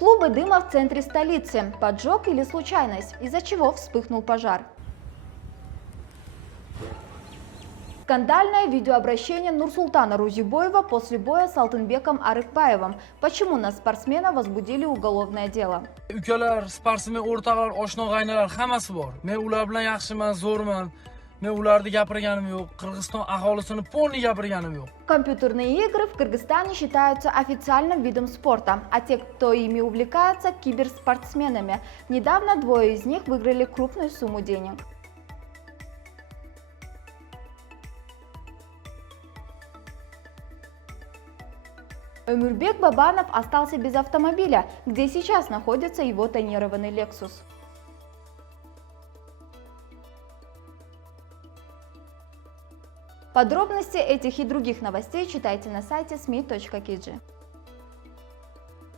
Клубы дыма в центре столицы. Поджог или случайность? Из-за чего вспыхнул пожар? Скандальное видеообращение Нурсултана Рузибоева после боя с Алтынбеком Арыкбаевым. Почему на спортсмена возбудили уголовное дело? Ukalar, sportsmen o'rtoqlar, oshna-g'aynalar hammasi bor. Men ular bilan yaxshiman, zo'rman. Men ularni gapirganim yo'q. Qirg'iziston aholisini полный gapirganim yo'q. Компьютерные игры в Кыргызстане считаются официальным видом спорта, а те, кто ими увлекается, киберспортсменами. Недавно двое из них выиграли крупную сумму денег. Омурбек Бабанов остался без автомобиля, где сейчас находится его тонированный Lexus. Подробности этих и других новостей читайте на сайте smi.kg.